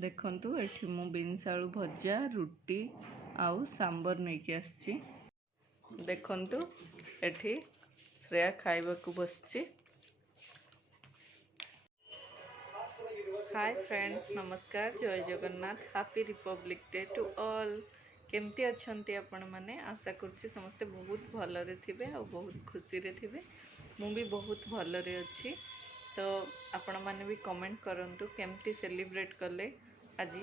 देखंतु एठी मु बीन्स आलू भजा रुटी आउ सांबर नहीं आसछि। देखंतु एठी श्रेया खाइबा को बसछि। हाय फ्रेंड्स, नमस्कार, जय Jagannath, happy Republic day to all. केमती अच्छंती आपण माने? आशा करछि समस्ते बहुत भलरे थिबे और बहुत खुशी रे थिबे। मु भी बहुत भलरे अछि। तो आपण माने भी कमेंट करंतु केमती सेलिब्रेट कले आजी।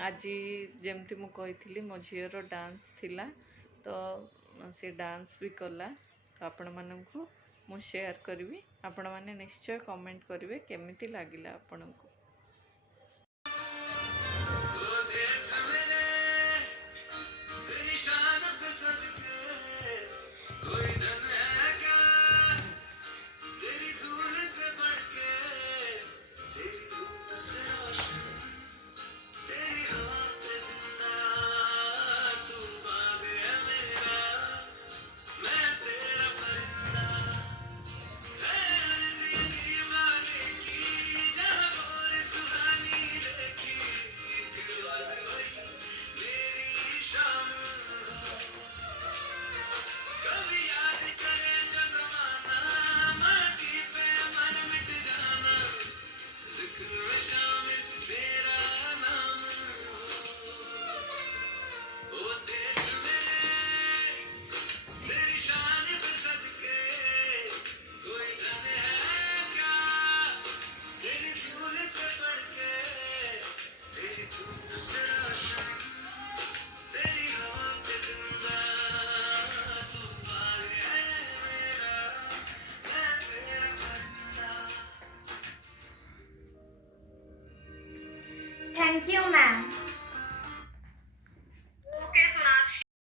आजी जेमती मु कहिथिली मो झियर डांस थिला, तो से डांस भी कला। तो आपण माननकु मु शेयर करबी, आपण माने निश्चय कमेंट करिवे केमिति लागिला आपनकु। Thank you, ma'am.